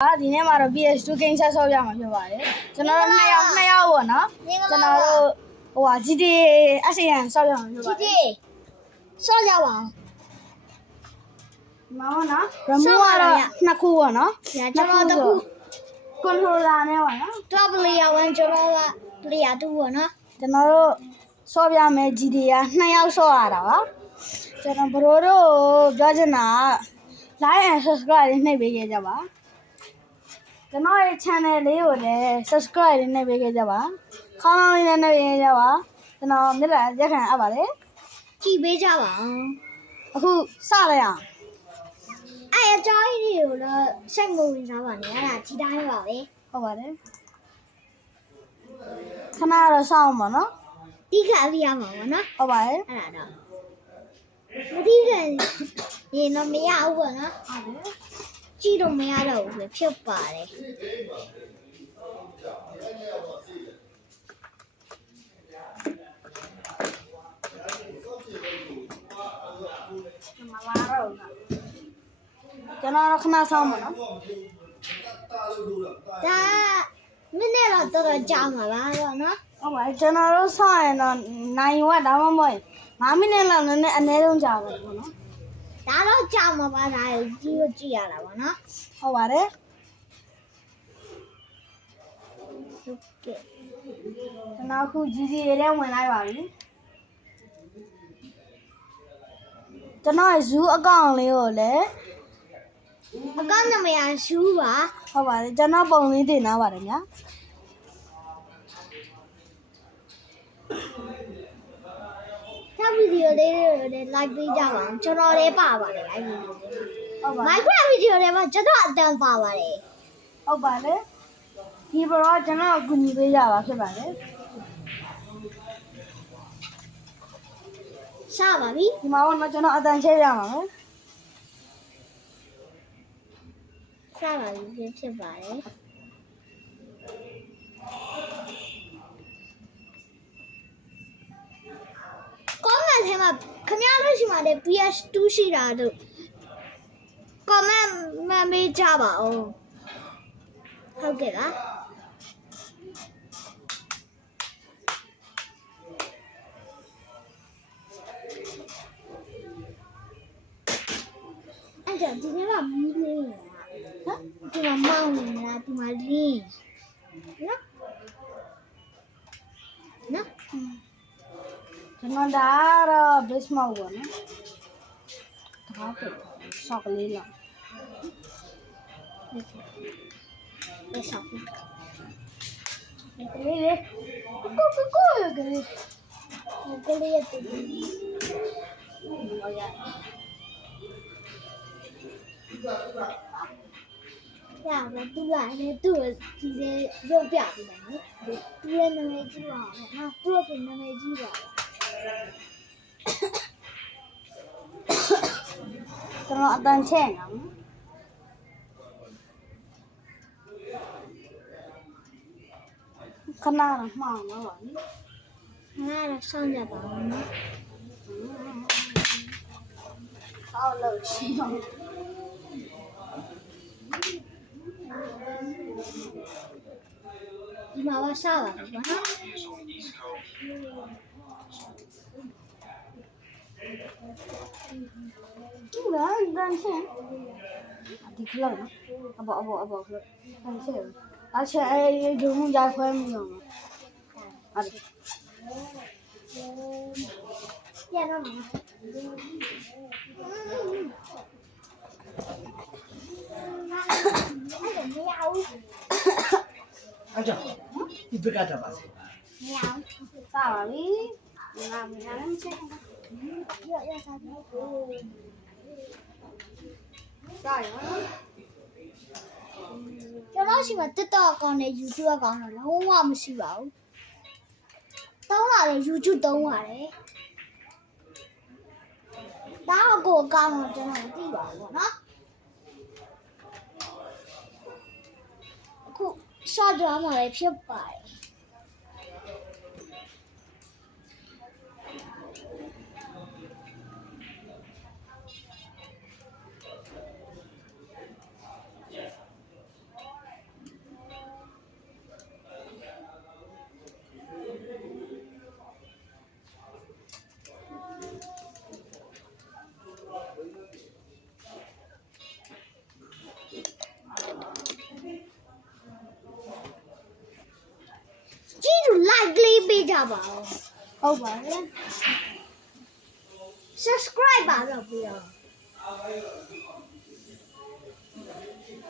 ဒီနေ့မှာတော့ PS2 game ဆက်ဆော့ရမှာဖြစ်ပါတယ်ကျွန်တော်တို့နှစ်ယောက်ပေါ့နော်ကျွန်တော်တို့GTA ASEAN ဆော့ရမှာဖြစ်ပါတယ် GTA ဆော့ကြပါမောင်နော် remote ကတော့နှစ်ခုပေါ့နော် ကျွန်တော်တခု controller နဲ့ပေါ့နော် top player 1ကျွန်တော်က player 2ပေါ့နော် ကျွန်တော်တို့ဆော့ပြမယ် GTA နှစ်ယောက်ဆော့ရတာပါကျွန်တော်ဘရိုတို့ပြောချင်တာ like and subscribe လေးနှိပ်ပေးခဲ့ကြပါကျွန်တော်ရဲ့ channel လေးကိုလည်း subscribe လေးနှိပ်ပေးခဲ့ကြပါခေါင်းလောင်းလေးနဲ့နှိပ်ပေးခဲ့ကြပါကျွန်တော်မြတ်လာရက်ခံအပ်ပါတယ် ကြည့်ပေးကြပါ အခုစလိုက်အောင် အဲ့အကြောင်းကြီးတွေကိုတော့စိတ်မဝင်စားပါနဲ့အဲ့ဒါဒီတိုင်းပါပဲ ဟုတ်ပါတယ်ခဏတော့စောင့်ပါနော် တီးခါပြရမှာပေါ့နော် ဟုတ်ပါတယ် အဲ့ဒါတော့မတီးခင်ရင်တော့မရဘူးပေါ့နော် ဟုတ်တယ် ကြည့်လို့မရတော့ဘူးဆိုဖြစ်ပါတယ် မလာတော့ဘူးကျွန်တော်ခဏစောင့်ပါနော် ဒါမင်းနဲ့တော့တော်တော်ကြာမှာပါတော့နော် ဟုတ်ပါတယ်ကျွန်တော်တို့စောင့်ရင်တော့နိုင်ဝက်ဒါမှမဟုတ်5မိနစ်လောက်နည်းနည်းအနည်းဆုံးကြာပါဘူးနော် ဒါတော့ကြာမှာပါဒါကြီးကိုကြည့်ရတာပေါ့နော် ဟုတ်ပါတယ် ဟုတ်ကဲ့ ကျွန်တော်အခု GTA ထဲဝင်လိုက်ပါပြီကျွန်တော်ရဲ့ zoo account လေးကိုလည်း အကောင့်နံပါတ်ရှူးပါ ဟုတ်ပါတယ်ကျွန်တော်ပုံလေးတင်ထားပါတယ်ဗျာ ถ้าဗီဒီယိုလေးတွေလည်း like ပေးကြပါအောင်ကျွန်တော်လည်းပါပါတယ်အဲ့ဒီ ဟုတ်ပါ Minecraft ဗီဒီယိုတွေမှာကျွန်တော်အတန်ပါပါတယ် ဟုတ်ပါတယ်ဒီဘရောကျွန်တော်အကူအညီပေးကြပါဖြစ်ပါတယ် စပါပြီ ဒီမှာတော့ကျွန်တော်အတန်ချဲပြမှာမယ် စပါပြီဖြစ်ပါတယ်comment ထဲမှာခင်ဗျားတို့ရှိမှလည်း PS2 ရှိတာတို့ comment မမေးကြပါဦးဟုတ်ကဲ့လားအဲ့ဒါဒီနေ့ကမီးလေးဟမ်ဒီမှာမောင်းနေတာဒီမှာလင်းနော် ကျွန်တော်ဒါတော့ base mode ပေါ့နော်ဒါပဲဆောက်ကလေးလောက် ပဲဆောက်ပြီ ကလေးလေးကိုကလေး ကလေးရဲ့တူ ဟောရ ရပါတူလာနေတူဒီလေရုပ်ပြပြီးတယ်နော်တူရဲ့နာမည်ကြီးပါနော်တူရဲ့နာမည်ကြီးပါ ကျွန်တော်အတန်ချဲ့နော်ခဏတော့မှောင်တော့ပါဘူး ငါတော့ဆောင်းကြပါဦးနော် ဆောက်လို့ရှိတော့ ဒီမှာပါစားပါတော့နော် ဒီလားတန်ချဲ့ဒီခလောက်နော်အဘောခလောက်တန်ချဲ့အချဲအဲ့ဒီဒုံကြခွဲမိအောင်အဲ့ ပြန်တော့မှာအဲ့ဒါမရဘူး अच्छा ये बेकार था बस မရဘူး စပါပြီငါလည်းချဲ့ ရစားပြီ စရအောင် ကျွန်တော်ရှိမှာ TikTok အကောင့်နဲ့ YouTube အကောင့်တော့လုံးဝမရှိပါဘူးသုံးရတယ် YouTube သုံးရတယ်ဒါအကိုအကောင့်တော့ကျွန်တော်မသိပါဘူးပေါ့နော်အခု short drama လေးဖြစ်ပါတယ် ပေးကြပါဦး ဟုတ်ပါတယ် subscribe ပါတော့ပြီးတော့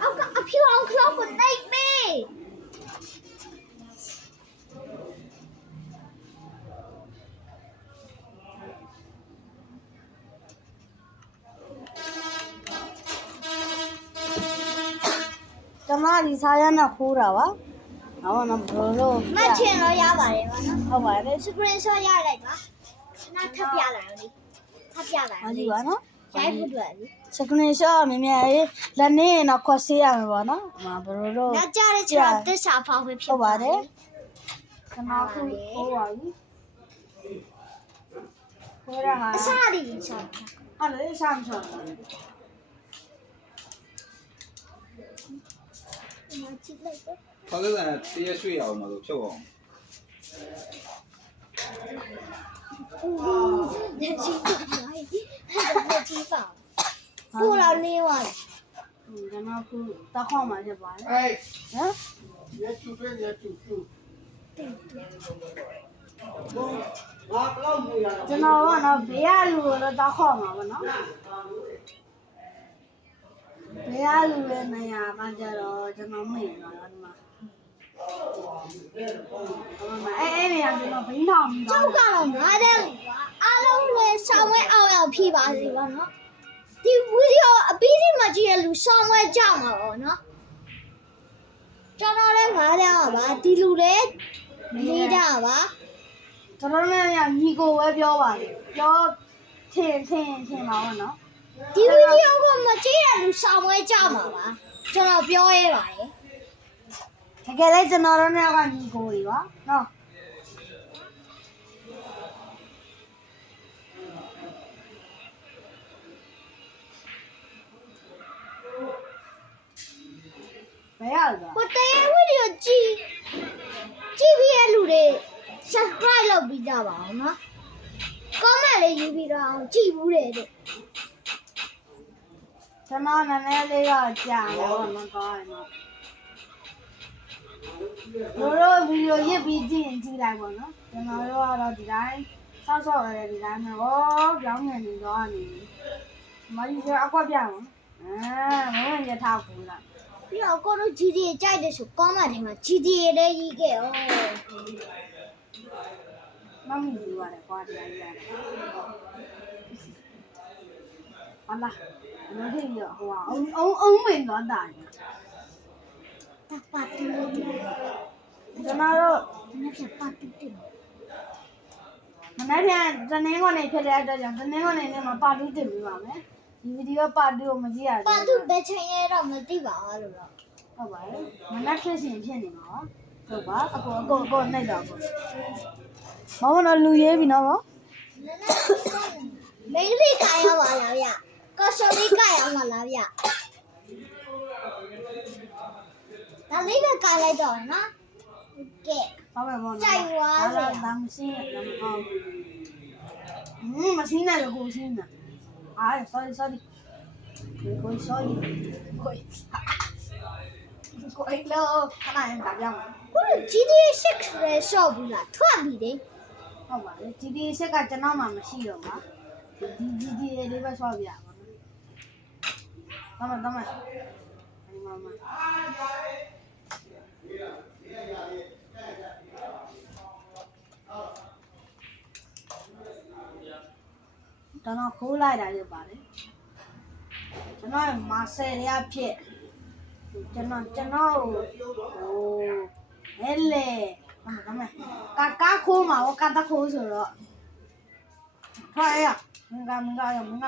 အောက်ကအဖြူအောင်ခလောက်ကိုနှိပ်ပေး ကျွန်တော်ဒီစားရနဲ့ခိုးတာပါဟောနော်ဘယ်လို မှတ်ချင်တော့ရပါတယ်ဗောနော် ဟုတ်ပါတယ် screenshot ရလိုက်ပါနောက်ထပ်ပြလာအောင်လေထပ်ပြလာ မ အောင် ကြ လေ ည့်ပါနော် ရိုက်ဖို့အတွက်လေ screenshot မြင်မြင်ရေးလက်နေတော့ခေါ်ဆေးရမှာပေါ့နော်ဘယ်လိုလုပ် နောက်ကြတဲ့ကျွန်တော်သစ္စာဖောက်ပဲဖြစ်ပါတယ် ကျွန်တော်ခုဟိုပါပြီခိုးရမှာ အစားရည်ဆောက် အဲ့လေဆမ်းချော မကြည့်လိုက်ပါ ခေါင်းစားတရက်ရွှေ့ရအောင်မလို့ဖြုတ်အောင် လက်ရှိကြည့်လိုက်လက်ကြည့်ပါကိုလာနေပါ ကျွန်တော်ခုတောက်ခေါမှာဖြစ်ပါတယ် 哎， ဟမ် 你煮饭你煮煮，我老母呀， ကျွန်တော်ကတော့ဘေးရလူကိုတော့တောက်ခေါမှာပေါ့နော်ဘေးရလူရဲ့နေရာကကြတော့ကျွန်တော်မေ့တော့ဒီမှာအဲ့နေရာကျွန်တော်ဘိန်းထောင်ပြီး ကျောက်ကတော့ငားတဲ့လူကအားလုံးလည်းဆောင်းဝဲအောင်အောင်ဖြည့်ပါစေပါနော်ဒီဗီဒီယိုအပြီးစီမှကြည့်ရလူဆောင်းဝဲကြမှာပေါ့နော်ကျွန်တော်လည်းငားတဲ့ပါဒီလူလည်းနေတာပါ ကျွန်တော်တို့ကညီကိုပဲပြောပါတယ်ပြောထင်ပါဘောနော် ဒီဗီဒီယိုကမကြည့်ရလူဆောင်းဝဲကြမှာပါကျွန်တော်ပြောရဲပါတယ် တကယ်လည်းကျွန်တော်တို့ကညီကိုတွေပါနော်ဘယ်ရလဲ ကိုတရေဗီဒီယိုကြည့်ပြီးရလူတွေ subscribe လုပ်ပြီးကြပါအောင်နော် comment လေးရေးပြီးတော့ကြည့်ဘူးတယ်တဲ့ ကျွန်တော်နည်းနည်းလေးတော့ကြာတယ်ပေါ့နော်ကောင်းတယ်နော်တို့ဗီဒီယိုရစ်ပြီးကြည့်ရင်ကြည့်လိုက်ပေါ့နော်ကျွန်တော်တို့ကတော့ဒီတိုင်းဆောက်ရတယ်ဒီတိုင်းမှာဟောပြောင်းနေနေတော့နေမကြီးကအကွက်ပြအောင်မဝင်ရထားဘူးလား ပြီးတော့ကိုတို့ GTA ကြိုက်တယ်ဆို comment ထဲမှာ GTA လေးရေးခဲ့အောင် မမီကြီးပါတယ်ကွာတရားကြီးရတယ်ဟာလာမဖြစ်ရဟိုအုံမင်းတော့တာ တပတ်တူလို့ဒီ ကျွန်တော်တို့ နေ့ကပတ်တူတယ် မနေ့ပြန်တနင်္ဂနွေနေ့ဖြစ်တဲ့အတွက်ကြောင့်တနင်္ဂနွေနေ့မှာပါတူးတင်ပေးပါမယ်ဒီဗီဒီယိုပါတူးကိုမကြည့်ရဘူး ပတ်တူဘယ်ချိန်ရဲတော့မသိပါဘူးလို့တော့ ဟုတ်ပါတယ်မနက်ဖြစ်စဉ်ဖြစ်နေမှာပါဟုတ်ပါအကိုနှိပ်တော့ကိုမမနော်လူရေးပြီနော်ဗော မိန်းကလေးကာရပါလားဗျကော်စော်လေးကာရမှာလားဗျဒါလေးပဲကာလိုက်တော့နော်ကဲ ဟုတ်ပါဗောနော် ကြိုက်သွားစေ ဒါမစင်းနဲ့မအောင်မစင်းနဲ့ကိုစင်းနဲ့အာ sorryကို sorry ကိုအဲ့လိုခဏရင်ဒါပြောင်း ကိုတို့ GTA 6လဲရှော့ဘူးလားထွက်ပြီလေ ဟုတ်ပါလေ GTA 6ကကျွန်တော်မှမရှိတော့ပါဒီ GTA လေးပဲဆော့ပြပါတော့မဒီမမတော့ခိုးလိုက်တာရပါတယ်ကျွန်တော်မာဆယ်ရဖြစ်ကျွန်တော်ဟိုလဲလေကာခိုးမှာဟောကာတခိုးဆိုတော့ဟာရမင်းကမပါဘူး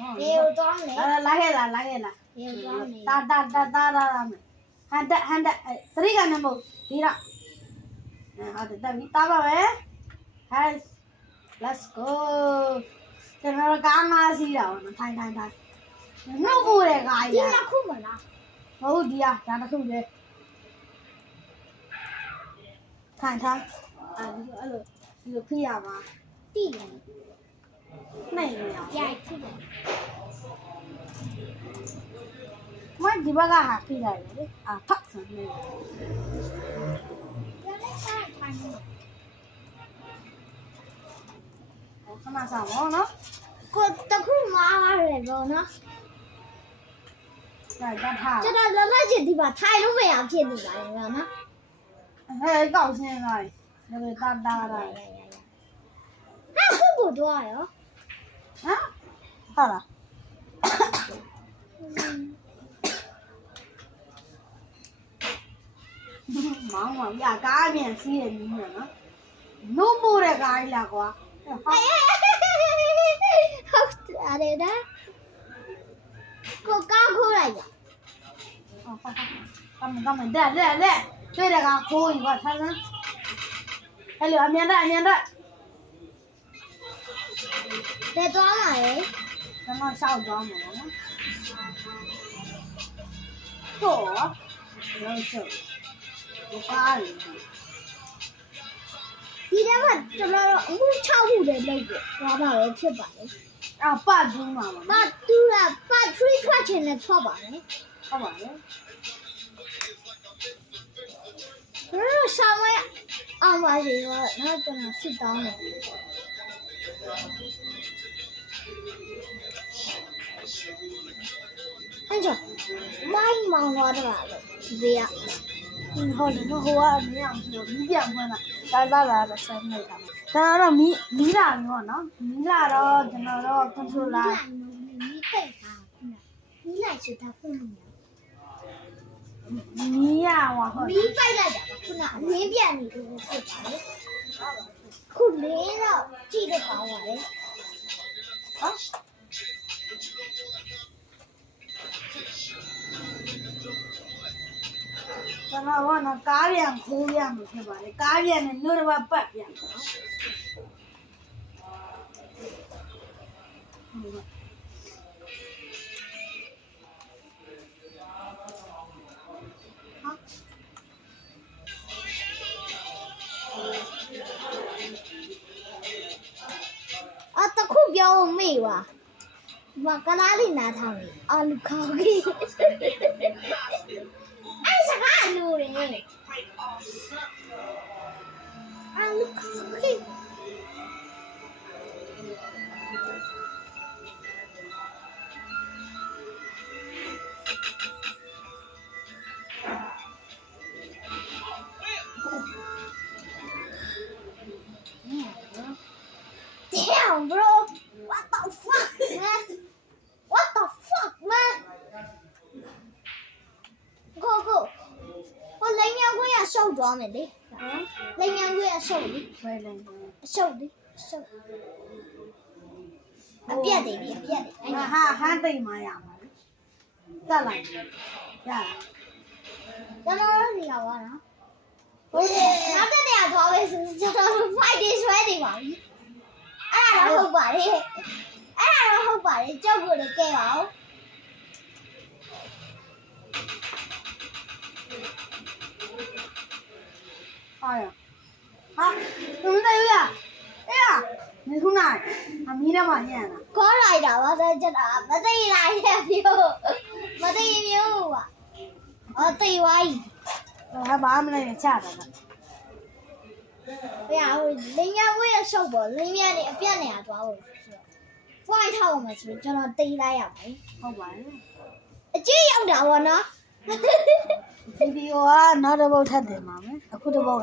နော် ရေကိုတော့မယ် လာခဲ့လား ရေကိုတော့မယ် တာမယ်ဟန်တက်သတိကနေမဟုတ်ဒီတော့ဟုတ်တယ်တက်ပြီတာပါပဲ Hey let's go ကျွန်တော်ကားငါးစီးတာပေါ့ထိုင်နှုတ်ဖို့တဲ့ကား ဒီ ကြီး နှစ်ခုမလား ဟုတ်ဒီဒါတစ်ခုလေထိုင်အဲ့လိုဖိရမှာ တိတယ် နိုင်နေရ ရိုက်ထိတယ် မဒီဘက်ကဟာဖိလိုက်လေဖတ်စမ်းနေ ရတဲ့စားထိုင်နေ ခဏဆောင်ပါနော် ကိုတခုမားရတယ်ပေါ့နော် ဒါတထား ကျွန်တော်လောလောချင်ဒီမှာထိုင်လို့မရဖြစ်နေပါလေနော် ဟဲ့ကောက်စင်းလာတယ်ဒါတာတာ ဟာခုကိုတော့ရော ဟမ်ဟုတ်လားမောင်မောင်ရကားပြန်စီးရနေမှာနော်နို့ပို့တဲ့ကားကြီးလားကွာ ဟုတ်တယ်ဒါကိုကားခိုးလိုက်ပါ ကမတက်တွေ့တဲ့ကခိုးယူပါဆန်းဆန်းအဲ့လိုအမြန်တက် တဲ့သွားပါလေ ကျွန်တော်ရှောက်သွားမှာနော်တော့ရောရှောက်ဒီကားလေး ဒီထဲမှာကျွန်တော်တို့အမှု6ခုလည်းလုပ်တယ်သွားပါပဲဖြစ်ပါလေ အပတ်တူးမှာပါ ပတ်တူတာပတ်3ထွက်ချင်တယ်ထွက်ပါလေ ဟုတ်ပါလေ ကျွန်တော်ရှာမအောင်ပါစေတော့နော်ကျွန်တော်စစ်တောင်းတယ်အဲ့ကြောင့်မိုင်းမောင်သွားတော့လို့ဒီဘေးက ဟုတ်တယ်ဟိုကနေအောင်ဆိုမီးပြန်ဖွင့်လာလာတော့ဆက်နေတာဒါတော့မီးလာပြီပေါ့နော်မီးလာတော့ကျွန်တော်တော့ controller မီးပိတ်ထားမီးလိုက်ချတာဖွင့်လို့ မီးရဟောဟုတ် မီးပိတ်လိုက်တာပါခုနလင်းပြန်နေလို့ဖြစ်ပါလေခုလင်းတော့ကြည့်တော့ပါပါလေ ဟောကျွန်တော်ကတော့ကားပြန်ခိုးရမှာဖြစ်ပါလေကားပြန်နဲ့မြို့တစ်ပတ်ပြန်ပါနော်အတခုပြောမေ့ပါမကလားလေးနားထောင်လေအာလူခေါင်းကြီးအဲ့စကားလို့ရအာလူခေါင်းကြီးDamn, bro. What the fuck, man? What the fuck, man? Go, go. ဟိုလိန်မြန်ခွေးရရှုပ်သွားမယ်လေ။လိန်မြန်ခွေးရရှုပ်လေ ဝယ်လိုက် ။ရှုပ်လေ။ရှုပ်။အပြက်တယ်ဒီအပြက်တယ်။ ဟာဟန်းသိမ့်မရမှာလေတက်လိုက်ရလား ကျွန်တော်တို့နေရာပါနော်။ဟုတ်တယ်။နောက်တစ်နေရာသွားပဲဆိုကျွန်တော်တို့ fight တွေဆွဲနေပါပြီ။အဲ့ဒါတော့ဟုတ်ပါလေ။အဲ့ဒါတော့ဟုတ်ပါလေ။ကြောက်ကိုလည်းကဲပါဦး။ ဟာရဟာသူမသိဘူးလားအေးရနေခုနိုင်အမီးနဲ့မှညံ့တာ ခေါ်လိုက်တာပါစကြတာမသိလိုက်ရဲ့ပြောမသိမျိုးပါအသိဝိုင်း ဟာဘာမှမလဲချတာက ဘယ်ဟိုလင်းရဝဲရှောက်ပေါ်လင်းရနေအပြတ်နေရသွားဖို့ဖိုင်ထောက်မှဆိုကျွန်တော်သိလိုက်ရပါမယ် ဟုတ်ပါလေ အကြည့်ရောက်တာဗောနော် ဗီဒီယိုကနောက်တစ်ပုတ်ထပ်တင်ပါမယ်အခုတစ်ပုတ်